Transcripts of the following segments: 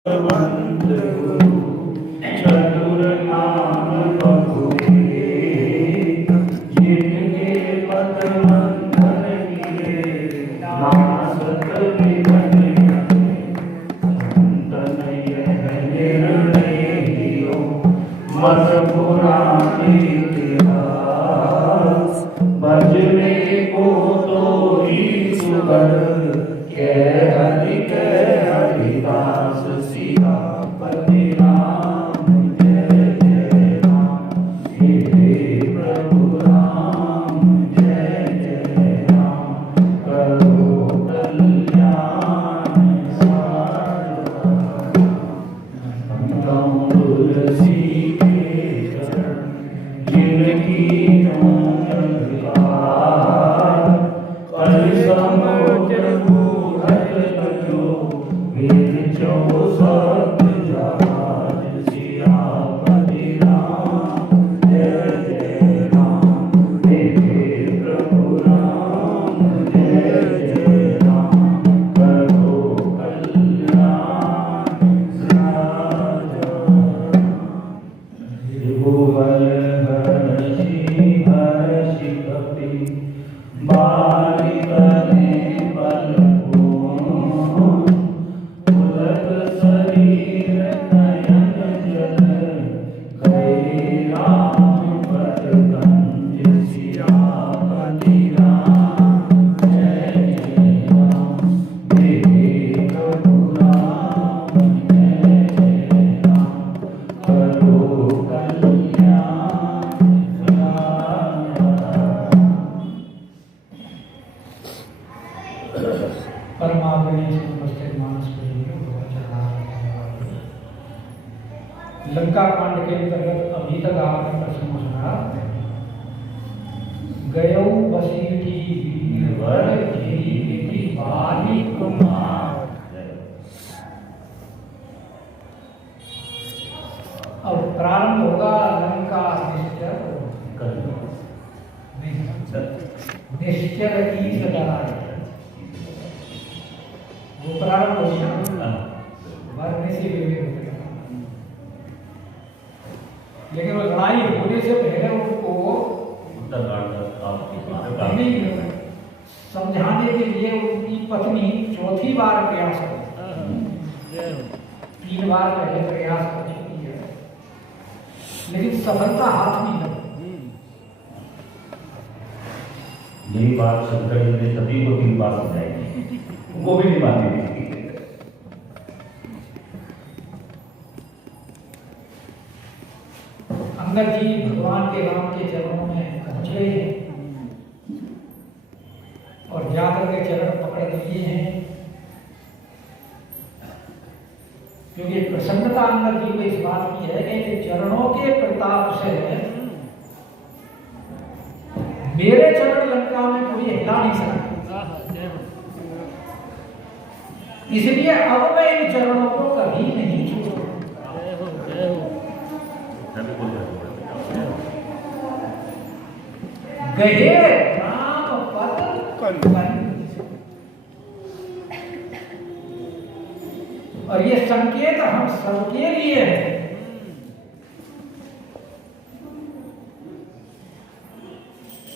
चतुर नाम बहुए, जिनके पद बंधन किए, नासत विघ्न संतन यह निर्णय लियो, मत पुराण इतिहास, भजने को तो ही सुगढ़, कह हरिदास सियापति राम जय जय राम, हे प्रभु राम जय जय राम, करो कल्याण सारा। तुलसी के चरण जिनकी लंका कांड के अंतर्गत अभी तक आपने प्रश्न सुना। गयो वसीठी वीरवर कीर्ति बाली कुमार। अब प्रारंभ होगा लंका निश्चर की सदाई, वो प्रारंभ हो गया मरने से लेकिन वो लड़ाई होने से पहले उनको समझाने के लिए उनकी पत्नी चौथी बार प्रयास की, 3 बार पहले प्रयास कर चुकी है, लेकिन सफलता हाथ नहीं लगी। यही बात शंकर जी ने सभी को 3 बार समझाई, वो भी नहीं मानी थी। अंगद जी भगवान के राम के चरणों में पहुंच गए हैं और जाकर के चरण पकड़ लिए हैं, क्योंकि प्रसन्नता अंगद जी को इस बात की है कि चरणों के प्रताप से मेरे चरण लंका में कोई हिला नहीं सकता, इसलिए अब मैं इन चरणों को कभी नहीं छोड़ूंगा। गहे राम पद और ये संकेत हम सबके लिए है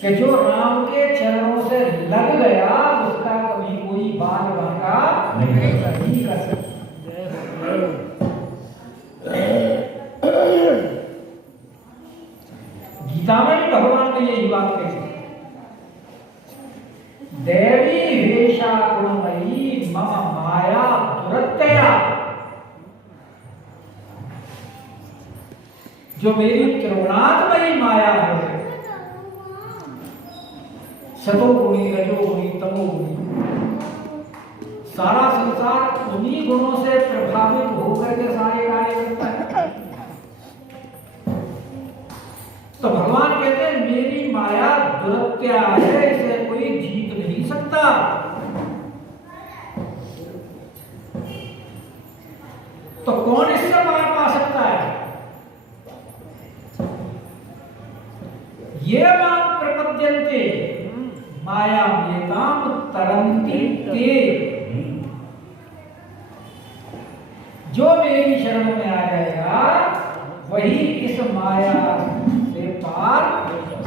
कि जो राम के चरणों से लग गया उसका कभी कोई बाल बांका नहीं कर सकता। गीता में भी भगवान ने यही बात कही, देवी वेशा गुणमयी मम माया दुरत्यया, जो मेरी त्रिगुणात्मयी माया है, सतोगुणी रजोगुणी तमोगुणी, सारा संसार उन्हीं गुणों से प्रभावित होकर के सारे कार्य करता है। तो भगवान कहते हैं मेरी माया दुरत्या है, इसे कोई जीत नहीं सकता। तो कौन इससे पार पा सकता है? ये मां प्रपद्यन्ते माया मेताम तरन्ति ते, जो मेरी शरण में आ जाएगा वही इस माया से पार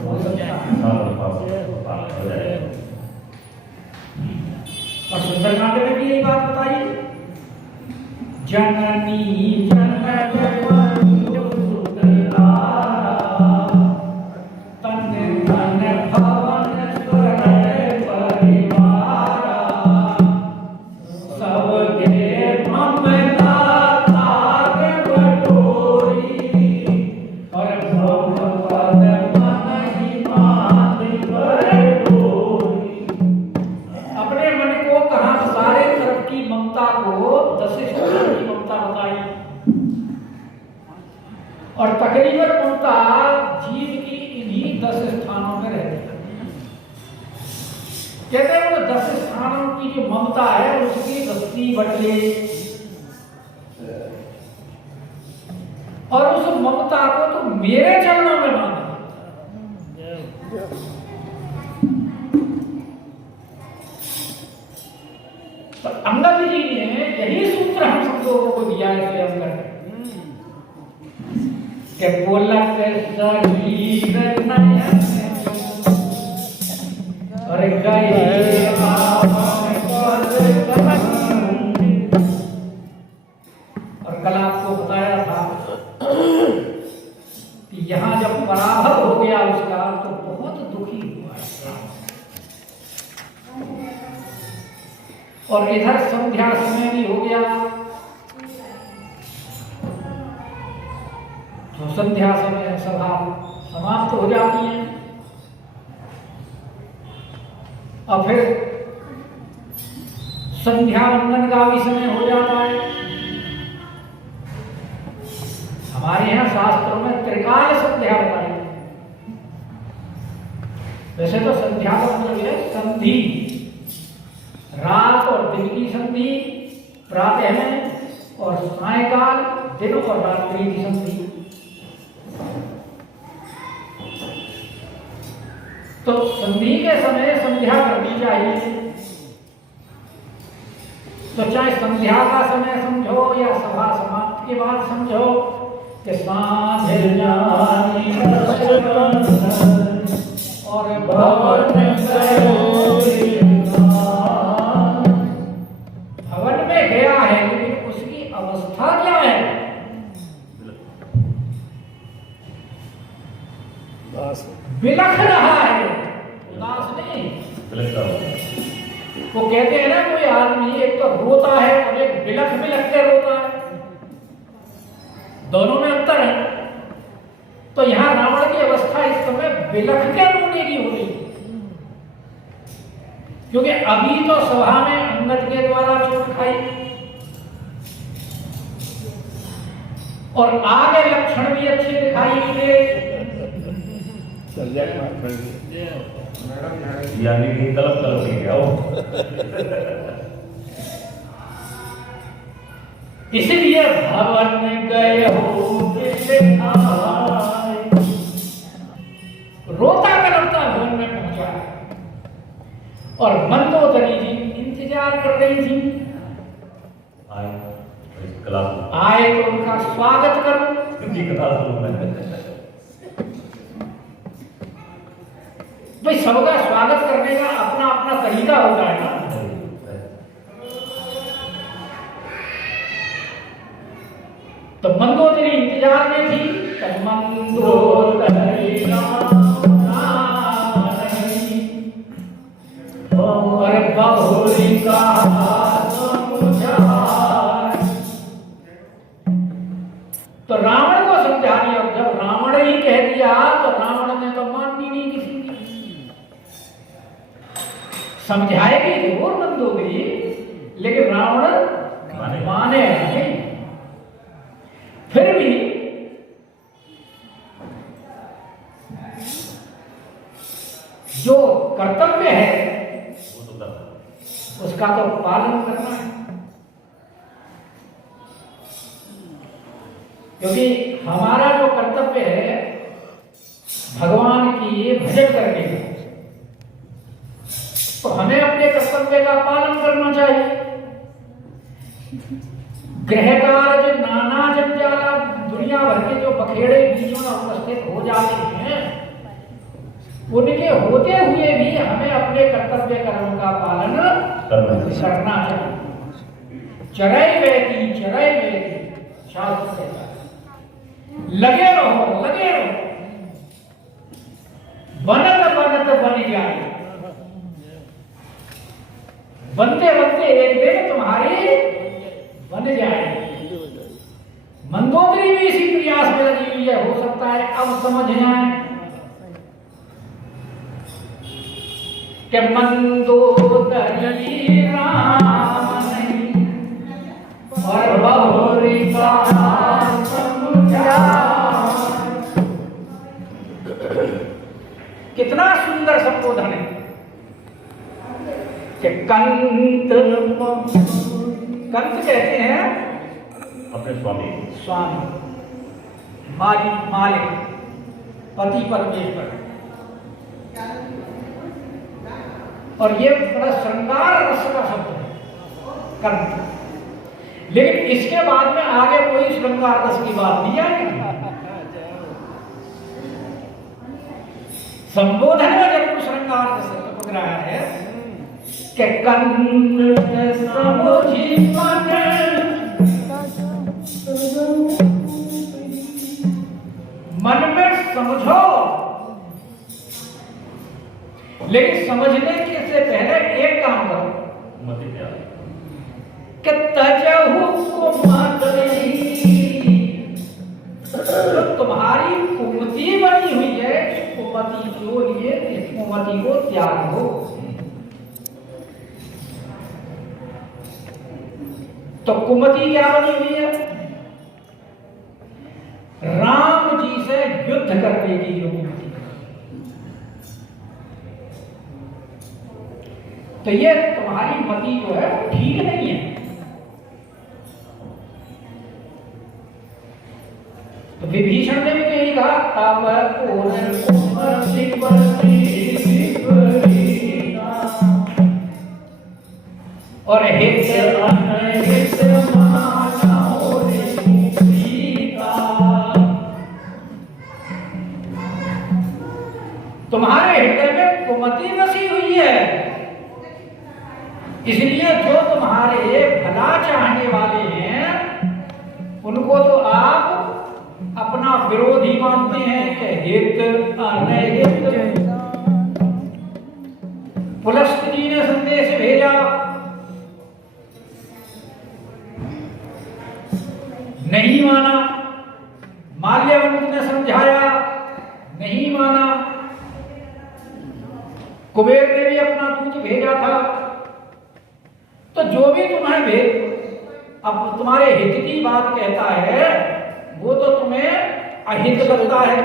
हो सकता है। और सुंदरकांड में भी यही बात बताई, जननी जनक और तकरीबन ममता जीव की इन्हीं 10 स्थानों में रहती है। कहते हैं वो 10 स्थानों की जो ममता है उसकी बस्ती बटले और उस ममता को तो मेरे चरणों में माना। तो अंगद जी ने यही सूत्र हम सब लोगों को दिया है इसलिए हम करते के बोलक शरीर नयन और गए और कल आपको बताया था कि यहाँ जब पराभव हो गया उसका तो बहुत दुखी हुआ और इधर संध्या समय भी हो गया तो संध्या समय सभा समाप्त हो जाती है और फिर संध्या वंदन का भी समय हो जाता है। हमारे यहाँ शास्त्रों में त्रिकाल संध्या बताई है। वैसे तो संध्या का मतलब है संधि, रात और दिन की संधि, प्रातः में और सायकाल, दिन और रात्रि की संधि। तो संधि के समय संध्या करनी चाहिए। तो चाहे संध्या का समय समझो या सभा समाप्त के बाद समझो कि सांझ और भवन में गया है लेकिन उसकी अवस्था क्या है? बिलख रहा है, उदास नहीं। वो कहते हैं ना कोई आदमी एक तो रोता है और एक बिलख बिलख के रोता है, दोनों में अंतर है। तो यहाँ रावण की अवस्था इस समय बिलख के रोने की हो रही है क्योंकि अभी तो सभा में अंगद के द्वारा चोट खाई और आगे लक्षण भी अच्छे दिखाई दिए यानी कि तलब के गया इसलिए भवन गए हो रोता करता भवन में पहुंचा और मंदोदरी जी इंतजार कर रही थी। आए तो उनका स्वागत करो। भाई सबका स्वागत करने का अपना अपना तरीका होता है ना। तो मंदोदरी इंतजार में थी। तो मंदोदरी और बहुरी का तो रावण को समझा दिया। जब रावण ही कह दिया तो रावण ने तो माननी नहीं किसी की। समझाएगी जरूर मंदोदरी लेकिन रावण माने नहीं। फिर भी जो कर्तव्य है उसका तो पालन करना है क्योंकि हमारा जो कर्तव्य है भगवान की भजन करने का, तो हमें अपने कर्तव्य का पालन करना चाहिए। ग्रह कार्य नाना जंजाला, दुनिया भर के जो बखेड़े बीचों में उपस्थित हो जाते हैं, उनके होते हुए भी हमें अपने कर्तव्य कर्म का पालन करना चाहिए। चरई वेदी शास्त्र कहता है, लगे रहो, बनत बन जाए, बनते एक दिन तुम्हारी बन जाए। मंदोदरी भी इसी प्रयास में लगी हुई है, हो सकता है अब समझ आए कि मंदोदरी राम नहीं और बहुरी का समझा। कितना सुंदर संबोधन है कि कंत कहते हैं अपने स्वामी, मालिक, पति परमेश्वर। और ये बड़ा श्रृंगार रस का शब्द है कंत। लेकिन इसके बाद में आगे कोई श्रृंगार रस की बात नहीं आएगी। संबोधन में जरूर श्रृंगार रस टपक रहा है कि कंत समझी मन में समझो। लेकिन समझने के से पहले एक काम करो, कि तजहु कुमति, जो तुम्हारी कुमति बनी हुई है, कुमति को लिए इस कुमति को त्याग हो। तो कुमति क्या बनी हुई है? राम जी से युद्ध करने की जो कुमति। तो ये तुम्हारी मति जो है वो ठीक नहीं है। तो विभीषण ने भी यही कहा, तब और तुम्हारे हृदय में कुमति बसी हुई है, इसलिए जो तुम्हारे भला चाहने वाले हैं उनको तो आप अपना विरोधी मानते हैं कि हित अनहित। पुलस्त जी ने संदेश भेजा, नहीं माना। माल्यवंत ने समझाया, नहीं माना। कुबेर ने भी अपना दूत भेजा था। तो जो भी तुम्हें अब तुम्हारे हित की बात कहता है वो तो तुम्हें अहित करता है,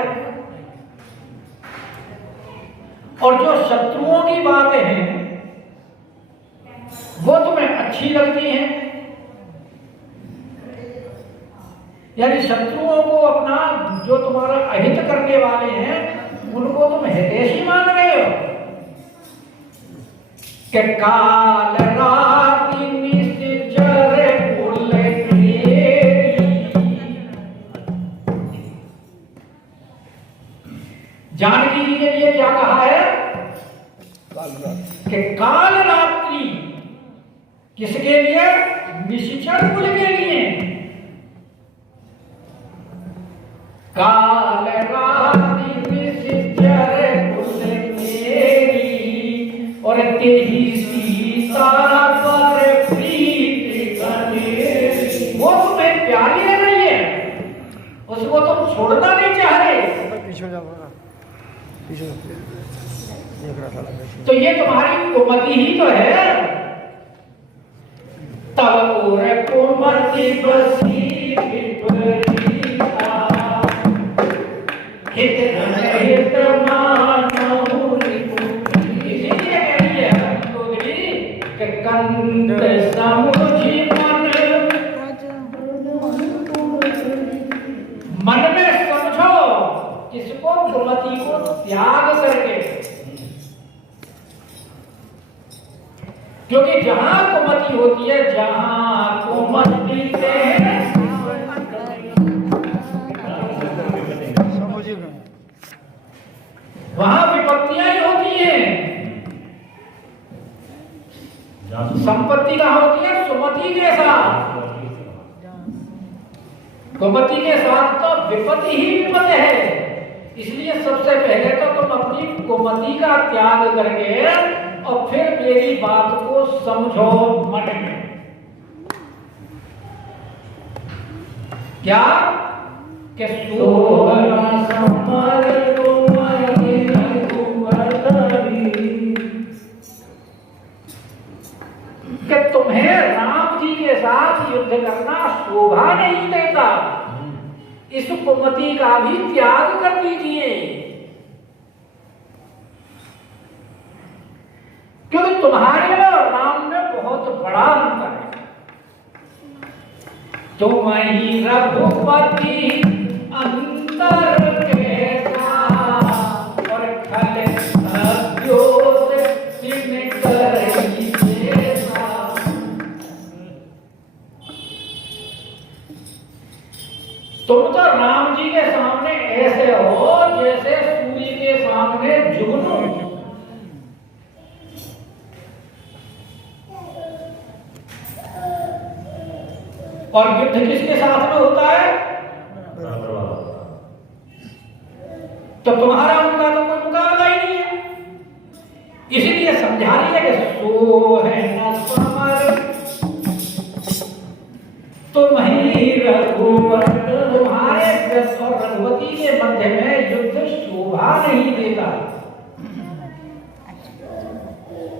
और जो शत्रुओं की बातें हैं वो तुम्हें अच्छी लगती हैं। यानी शत्रुओं को अपना, जो तुम्हारा अहित करने वाले हैं उनको तुम हितैषी मान रहे हो। कि काल राति निश्चर कुल जानकी जी के लिए क्या कहा है कि काल रात्रि किसके लिए? निश्चर कुल के लिए। काल रात्रि निश्चर कुल मेरी और तेही सीता पर प्रीत करे। वो तुम्हें प्यारी लग रही है, उसको तुम छोड़ना नहीं चाह रहे। पीछे जाओ, पीछे तो ये तुम्हारी कुमति ही तो है। तब और कुमति बसी विपरीता, हित अनहित मानहु रिपुरी। इसीलिए कह रही है मंदोदरी कि कंत समझी मन में समझो, किसको? कुमति को त्याग करके। क्योंकि जहां कुमति होती है, जहां कुमति से वहां विपत्तियां ही होती हैं। संपत्ति कहां होती है? सुमति के साथ। कुमति के साथ तो विपत्ति ही विपत्ति है। इसलिए सबसे पहले तो तुम अपनी कुमति का त्याग करके और फिर मेरी बात को समझो मन में। क्या कि कि तुम्हें राम जी के साथ युद्ध करना शोभा नहीं देता, इस कुमति का भी त्याग कर दीजिए। क्योंकि तुम्हारे में और राम में बहुत बड़ा अंतर है। तुम ही रघुपति अंतर के और खल तुम तो राम जी के सामने ऐसे हो जैसे सूर्य के सामने जुगनू। और युद्ध किसके साथ में होता है? तो तुम्हारा उनका तो कोई मुकाबला ही नहीं है। इसीलिए समझा रही है कि सो है न समर तुम ही रघुवर। तुम्हारे व्यस्त और रघुवती के मध्य में युद्ध शोभा नहीं देता,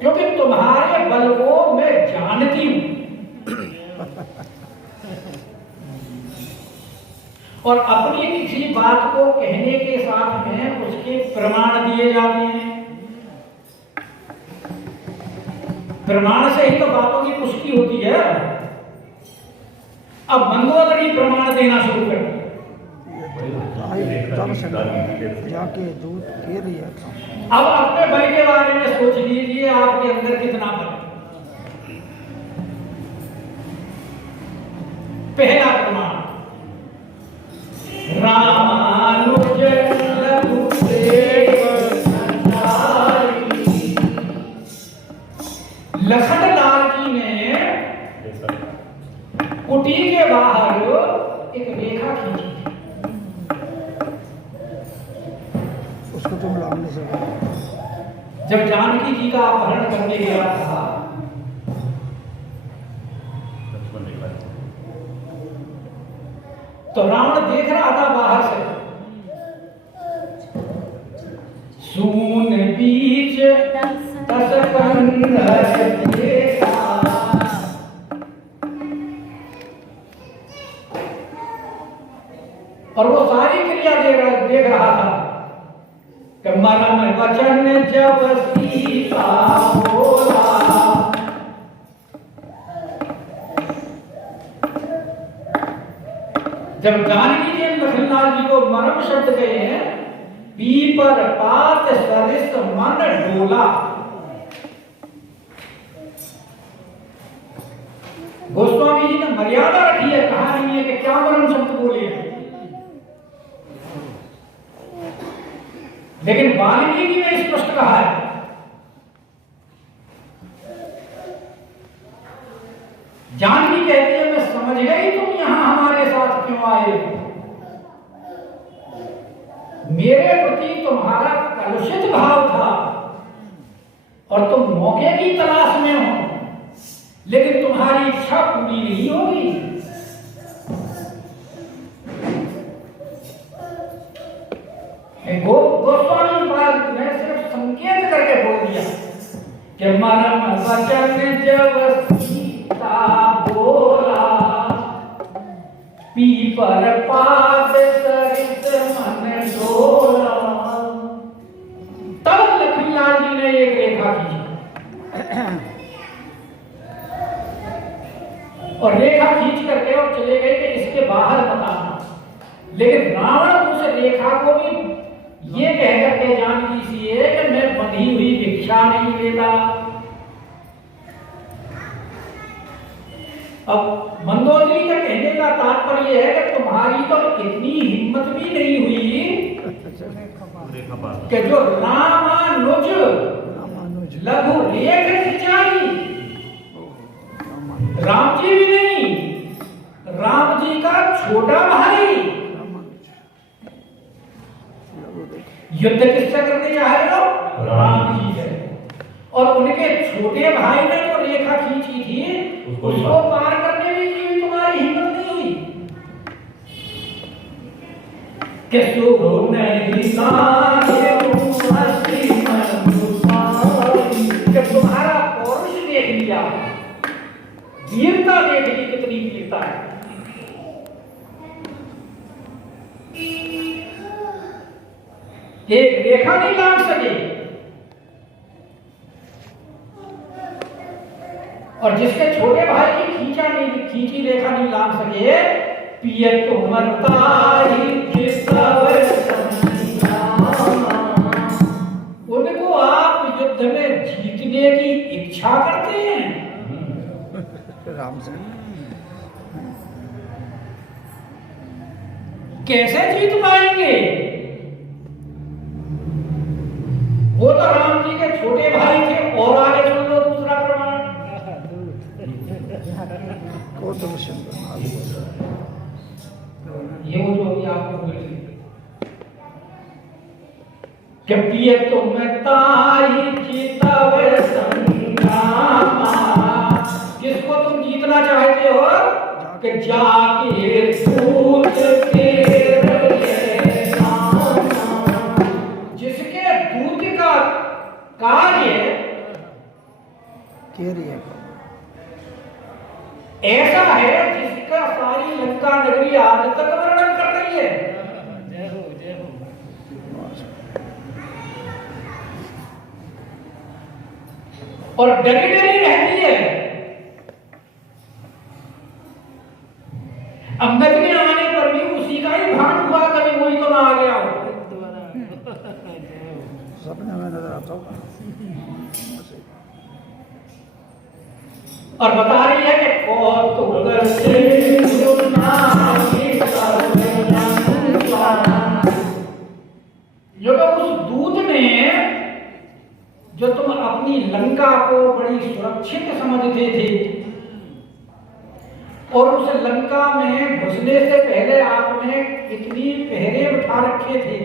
क्योंकि तुम्हारे बल को मैं जानती हूं और अपनी किसी बात को कहने के साथ में उसके प्रमाण दिए जाते हैं। प्रमाण से ही तो बातों की पुष्टि होती है। अब मंगोदरी प्रमाण देना शुरू कर दिया। जाके दूध पी रही है। अब अपने बल के बारे में सोच लीजिए, आपके अंदर कितना बल है। पहला प्रमाण, रामानुज लखनलाल जी ने कुटी के बाहर एक रेखा खींची थी। उसको तुम लाने से जब जानकी जी का अपहरण करने गया था, तो रावण देख रहा था बाहर से, सून बीच दस कंधर देखा। और वो सारी क्रिया देख रहा था कि मरम वचन जब सीता बोला, जब जानकी जी लखनलाल जी को मरम शब्द कहे हैं, पीपर पात सरिस मन डोला। गोस्वामी जी ने मर्यादा रखी है, कहा नहीं है कि क्या मरम शब्द बोले हैं, लेकिन वाल्मीकि ने स्पष्ट कहा है। जानकी कहती है, मैं समझ गई तुम यहां हमारे साथ क्यों आए। मेरे प्रति तुम्हारा कलुषित भाव था और तुम मौके की तलाश में हो, लेकिन तुम्हारी इच्छा पूरी नहीं होगी। गोस्वामी महाराज ने सिर्फ संकेत करके बोल दिया कि मरम वचन जब सीता बोला, पीपर पात सरिस मन डोला। तब लखनलाल जी ने एक रेखा खींची और रेखा खींच करके और चले गए कि इसके बाहर बताना। लेकिन रावण उस रेखा को भी ये कह करके जानकी सी है कि मैं बंधी हुई भिक्षा नहीं लेता, अब मंदोदरी के कहने का तात्पर्य है कि तुम्हारी तो इतनी हिम्मत भी नहीं हुई कि जो रामानुज रामानुज लघु लेख खिंचाई। राम जी भी नहीं, राम जी का छोटा भाई युद्ध किससे करने जा रहे हो? राम जी से। और उनके छोटे भाई ने जो रेखा खींची थी उसको पार करने में की तुम्हारी हिम्मत नहीं हुई कि तुम्हारा पौरुष देख लिया, वीरता देख ली, कितनी वीरता है। एक रेखा नहीं लांघ सके, और जिसके छोटे भाई की खींची रेखा नहीं लांघ सके, पिए तो मरता ही उनको आप युद्ध में जीतने की इच्छा करते हैं। राम से कैसे जीत पाएंगे? वो तो राम जी के छोटे भाई थे। और आगे सुन लो दूसरा प्रमाण, ये वो जो अभी आपको बोली कि पिए तो मैं ताई जीतव संग्रामा, किसको तुम जीतना चाहते हो? कि जाके दूत जिसके दूत का कार्य ऐसा है जिसका सारी लंका नगरी आज तक वर्णन कर रही है। और डरी डरी रहती है। अंगद के आने पर भी उसी का ही भान हुआ, कभी वही तो ना आ गया हो। सपने में नजर आता होगा। और बता रही है कि जो उस दूत ने, जो तुम अपनी लंका को बड़ी सुरक्षित समझते थे और उस लंका में घुसने से पहले आपने कितनी पहरे बिठा रखे थे।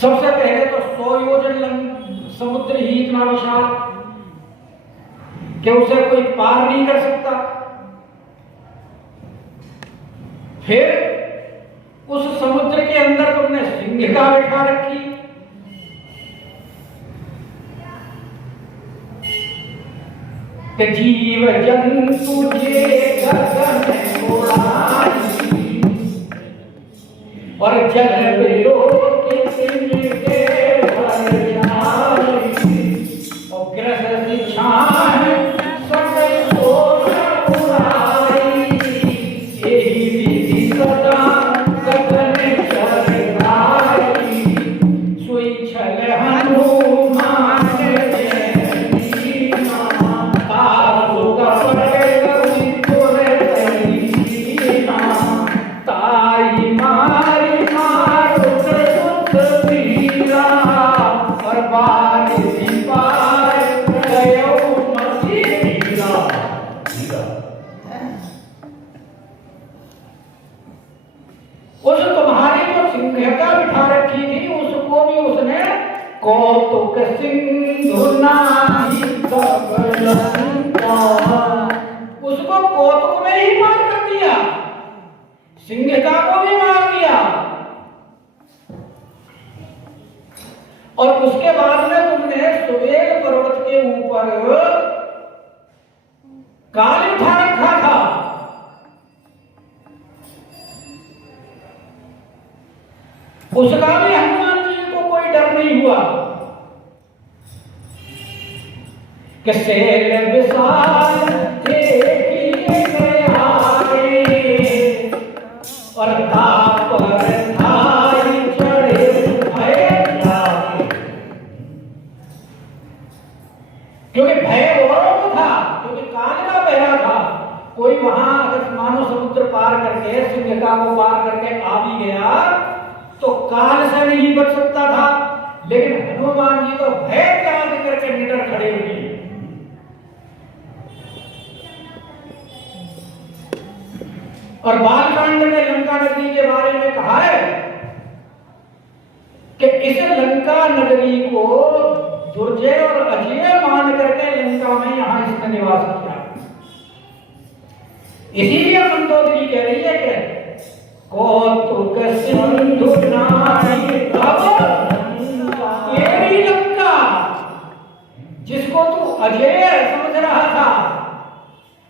सबसे पहले तो 100 योजन समुद्र ही इतना विशाल कि उसे कोई पार नहीं कर सकता। फिर उस समुद्र के अंदर तुमने सिंहिका बिठा रखी। कि जीव जंतु जे गगन उड़ाई और जल बिलो के तिनके भर जाई और ग्रह दिशाएं कौतुक सिंधु नाही सबलंका, उसको कौतुक में ही मार कर दिया, सिंहिका को भी मार दिया। और उसके बाद में तुमने सुवेग पर्वत के ऊपर काल उठा रखा था। उसका भी हनुमान जी को कोई डर नहीं हुआ कि शैल विशाल देखिए गए और तापर थाई चढ़े भय जाए, क्योंकि भय औरों को था, क्योंकि काल का पहरा था से सिंहिका को पार करके आ भी गया तो काल से नहीं बच सकता था, लेकिन हनुमान जी तो भय त्याग करके निडर खड़े हुए। और बालकांड में लंका नगरी के बारे में कहा है कि इस लंका नगरी को दुर्जय और अजय मान करके लंका में यहां इसने निवास किया। इसीलिए मंदोदरी कह रही है कि कौतुक सिंधु नारी तब तेरी लंका, जिसको तू अजय समझ रहा था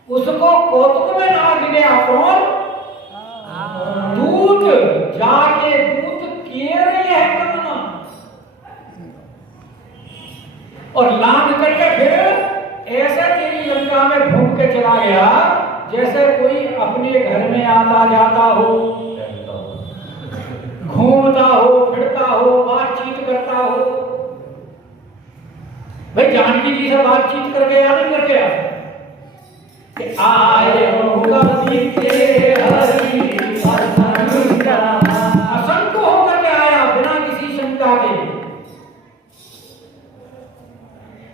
उसको कौतुक में नाच गया कौन? दूत जाके दूत किए रही है करना और लांग करके फिर ऐसे तेरी लंका में घूम के चला गया जैसे कोई अपने घर में आता जाता हो, घूमता हो, फिरता हो, बातचीत करता हो। भाई जानकी जी से बातचीत करके या नहीं करके कि आए हो कभी के हरि असंक होकर के आया बिना किसी शंका के।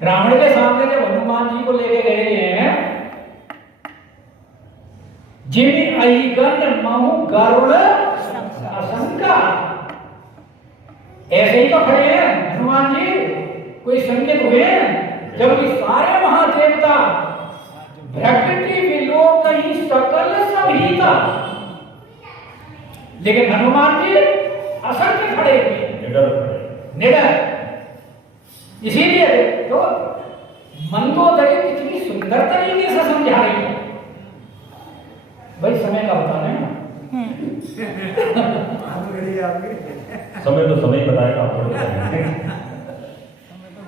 रावण के सामने जब हनुमान जी को लेके गए हैं, जिन अहिगन महु गरुड़ असंका, ऐसे ही तो खड़े हैं हनुमान जी, कोई संकेत हुए हैं? जबकि सारे महादेवता प्रकृति विलोक ही सकल सभीता, लेकिन हनुमान जी असंख्य खड़े हुए निडर। इसीलिए तो मंदोदरी कितनी सुंदर तरीके से समझा रही है। भाई समय का बताना है ना, समय तो समय बताएगा,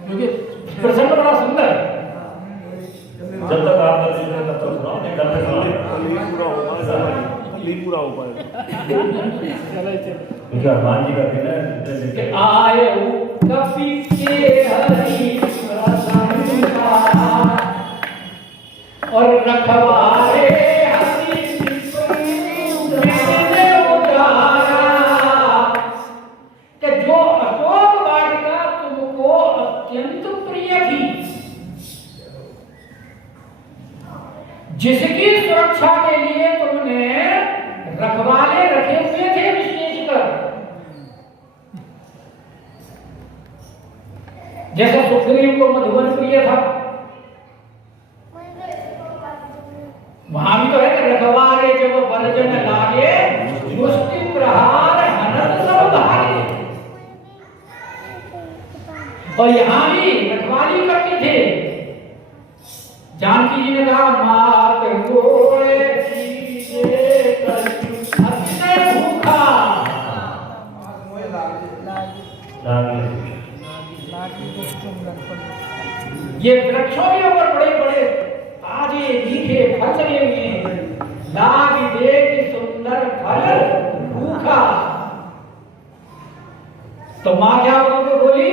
क्योंकि प्रसंग बड़ा सुंदर है। जब तक आप कर रहे हैं तब तक सुनाओ, नहीं करते पूरा हो पाएगा। क्योंकि हनुमान जी का कहना है आए कपि के हरि और रखवारे हरि कि जो अशोक वाटिका तुमको अत्यंत प्रिय थी, जिसकी सुरक्षा के लिए तुमने रखवाले रखे हुए थे विशेषकर, जैसे सुग्रीव को मधुबन प्रिय था, वहां भी तो है कि रखवारे जब बरजन लागे मुष्टि प्रहार हनन सब भागे। और यहां भी रखवाली करते थे। जानकी जी ने कहा मात गोए भूखा, ये वृक्षों के ऊपर बड़े बड़े ताजे मीठे फल लगे हुए हैं, लाग देख सुंदर फल भूखा। तो माँ क्या बोली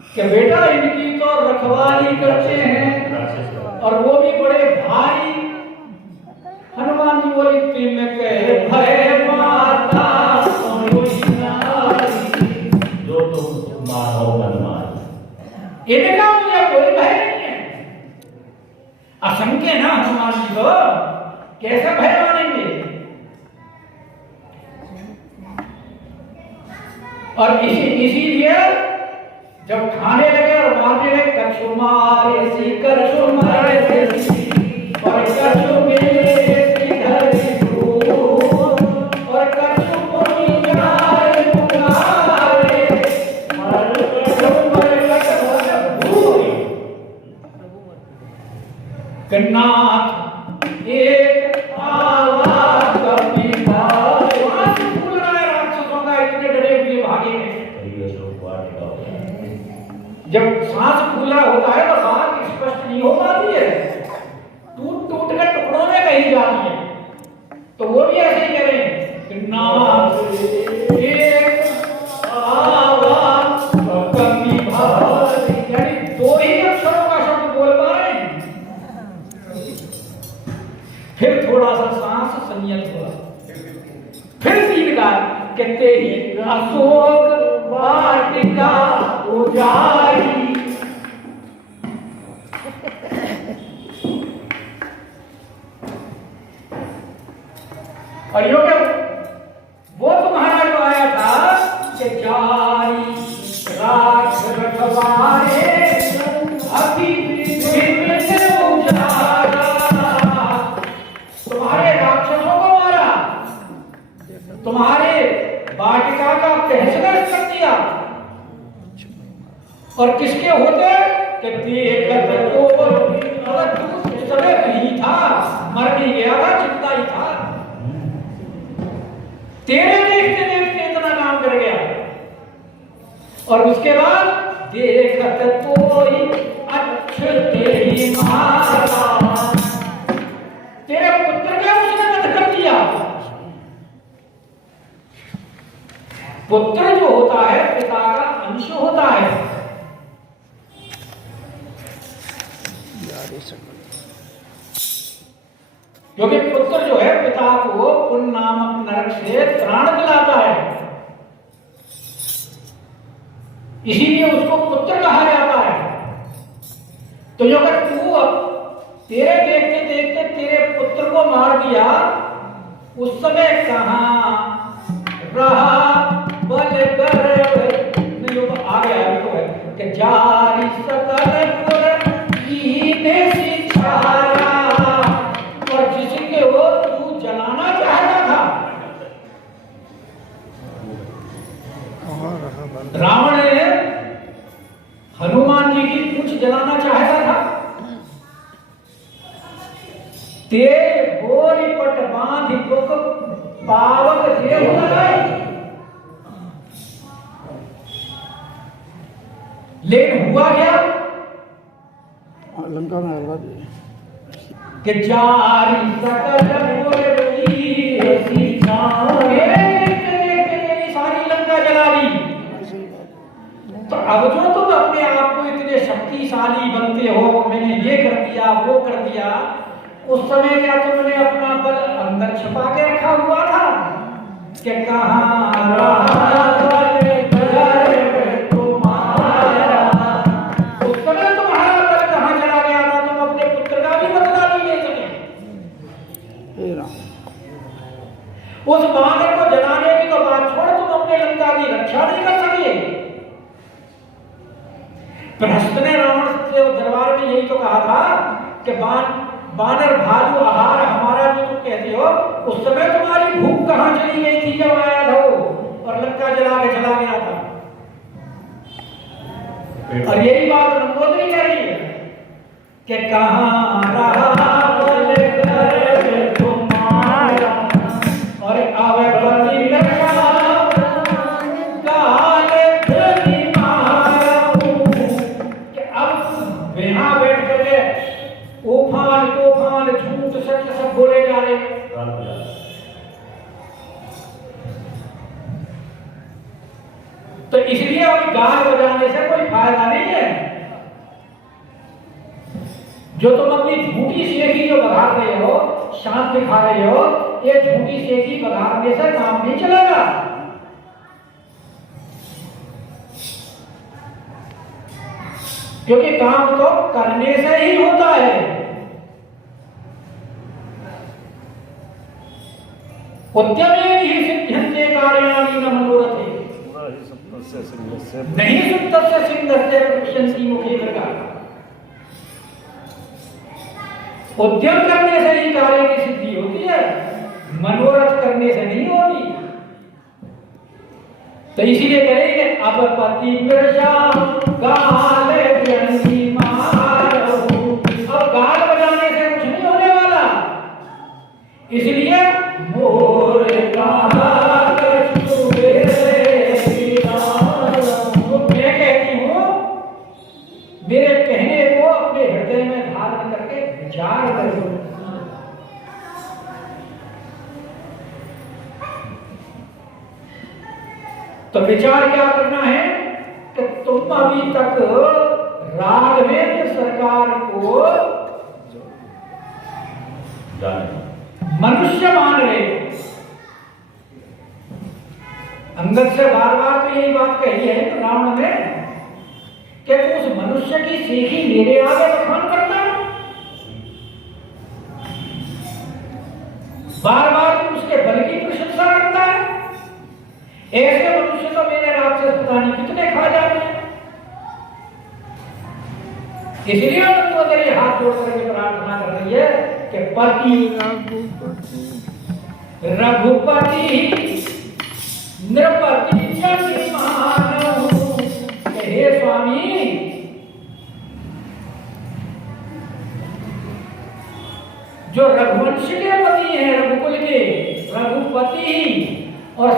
कि बेटा इनकी तो रखवाली करते हैं और वो भी बड़े भारी। हनुमान जी बोली तिनके भय माता जो तुम मानो हनुमान, इनका मुझे कोई भय नहीं है। असंख्य ना हनुमान जी को कैसे भय मानेंगे? और इसीलिए जब खाने लगे और मारने लगे कछु मारे सी कछु मारे सी और कछु मिले सी धरती और कछु पुनी जाए पुकारे मर कन्नाथ एक आवाज कभी भाई फूल रहा है राक्षसों का, इतने डरे हुए भागे हैं। जब सांस फूला होता है तो बात स्पष्ट नहीं हो पाती है, टूट टूट कर टुकड़ों में कही जाती है। तो वो भी ऐसे ही करें कि नाथ एक आवाज कभी भाई, यानी दो ही अक्षरों का शब्द बोल पा रहे हैं। फिर थोड़ा थोड़ा सा सांस संयत हुआ। फिर 3 बार कहते ही अशोक वाटिका उजारी। और वो तुम्हारा जो आया था कि जारी राख रखवारे अभी उजारा, तुम्हारे राक्षसों को मारा, तुम्हारे वाटिका का तहस कर दिया। और किसके होते कि देखत को उस समय नहीं था, मर नहीं गया था, चिंता ही था। तेरे देखते देखते इतना काम कर गया। और उसके बाद देखत कोई अच्छे ही मारा, तेरे पुत्र का उसने वध कर दिया। पुत्र जो होता है पिता का अंश होता है। क्योंकि पुत्र जो है पिता को पुण्य नामक नरक से त्राण दिलाता है, इसीलिए उसको पुत्र कहा जाता है। तो जो अगर तू तेरे देखते देखते तेरे पुत्र को मार दिया, उस समय कहां रहा बल कर आ गया तो है कि जारी सकल पुर कीने सिछाया। और जिसके वो तू जलाना चाहता था, रावण ने हनुमान जी की पूंछ जलाना चाहता था। ते बोरी पट बांध दुख पावक देव लगाई, लेकिन हुआ क्या लंका में हलवा दे कि जारी सकल सारी लंका जला दी। तो अब जो तुम अपने आप को इतने शक्तिशाली बनते हो, मैंने ये कर दिया वो कर दिया, उस समय क्या तुमने अपना बल अंदर छिपा के रखा हुआ था कि कहां रहा तुम्हारा? उस समय तुम्हारा बल कहां चला गया था? तुम अपने पुत्र का भी बदला नहीं ले सके। उस बानर को जलाने की तो बात छोड़, तुम अपने लंका की रक्षा नहीं कर सके। प्रहस्त ने रावण से दरबार में यही तो कहा था कि बानर भालू आहार हमारा जो तुम कहते हो, उस समय तुम्हारी भूख कहां चली गई थी जब आया था वो और लंका जला के चला गया था। और यही बात नंबोदरी कह रही है कि कहां रहा तुम्हारा और आवे पति यहां बैठ करके उफान तूफान झूठ सच सब बोले जा रहे हैं। तो इसलिए अभी गान बजाने से कोई फायदा नहीं है। जो तुम अपनी झूठी सेठी जो बघार रहे हो, शांत दिखा रहे हो, ये झूठी सेठी बघारने से काम नहीं चलेगा। क्योंकि काम तो करने से ही होता है। उद्यमे ही सिद्ध्यन्ते कार्याणि न मनोरथे नहीं सुप्तस्य सिंहस्य पश्यन्ति मुखे लगा। उद्यम करने से ही कार्य की सिद्धि होती है, मनोरथ करने से नहीं होती। तो इसीलिए कहेंगे अब पति बिरजा गाल व्यंगी मारो। अब गाल बजाने से कुछ नहीं होने वाला, इसलिए मोर कहा मैं कहती हूँ, मेरे कहने को अपने हृदय में धारण करके विचार करो। तो विचार क्या करना है कि तुम अभी तक राघवेंद्र सरकार को मनुष्य मान रहे। अंगद से बार बार तो यही बात कही है रावण ने कि तू उस मनुष्य की सेखी मेरे आगे बखान करता है, बार बार तू उसके बल की प्रशंसा करता है। ऐसे मनुष्य तो मेरे राक्षस पता नहीं कितने खा जाते हैं। इसलिए मंदोदरी हाथ जोड़ करके प्रार्थना कर रही है कि पति रघुपति नृपति जन मानहु, हे स्वामी जो रघुवंश के पति हैं, रघुकुल के रघुपति और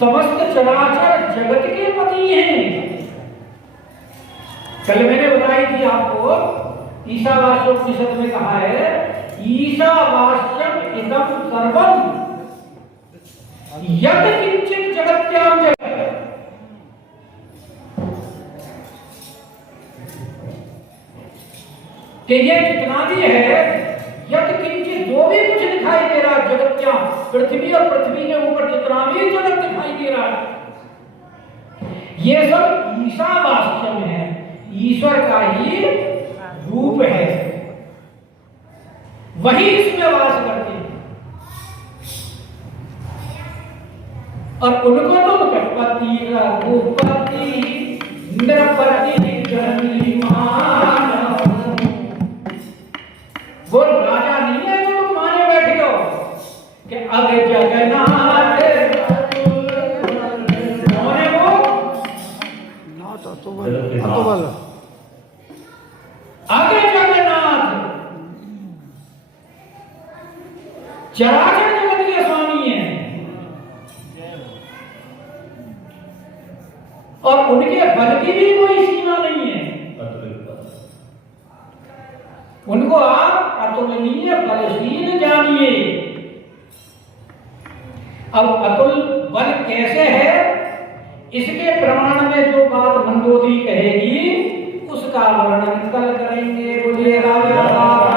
समस्त चराचर जगत के पति हैं। कल मैंने बताई थी आपको, ईशावास्योपनिषद में कहा है ईशावास्यम इदं सर्वम यत् किंचित जगत्याम जगत्। कि ये जितना भी है यत् किंचित जो भी कुछ दिखाई दे रहा है जगत्याम, पृथ्वी और पृथ्वी के ऊपर जितना भी जगत दिखाई दे रहा है, ये सब ईशावास्यम है, ईश्वर का ही रूप है, वही इसमें वास करते हैं। और उनको तो पति रघुपति नृपति जन मानहु, वो राजा नहीं है जो तुम माने बैठे हो कि अगे जगन्नाथ कौन है वो? नाथ अतुबल आगे जगन्नाथ चराचर जगत के स्वामी हैं और उनके बल की भी कोई सीमा नहीं है। उनको आप अतुलनीय बलशील जानिए। अब अतुल बल कैसे है, इसके प्रमाण में जो बात मंदोदरी कहेगी उसका वर्णन कल करेंगे। बोलिए राम राम।